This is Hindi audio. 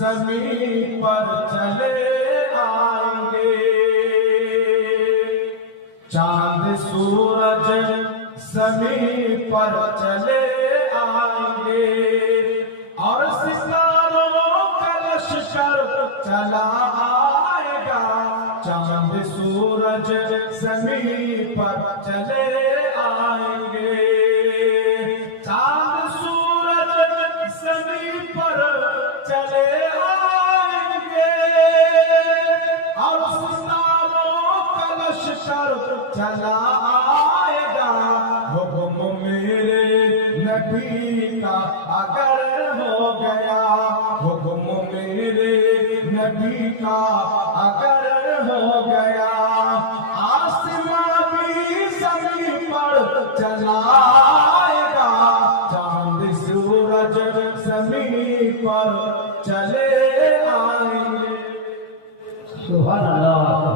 ज़मीन पर चले आएँगे। चाँद, सूरज ज़मीन पर चले आएँगे। और सितारों का लश्कर चला आएगा। चाँद, सूरज ज़मीन पर चले लश्कर चला आएगा हुक्म मेरे नबी का अगर हो गया। हुक्म मेरे नबी का अगर हो गया। आसमां भी ज़मीन पर चला आएगा चाँद सूरज ज़मीन पर चले आएँगे। सुभान अल्लाह।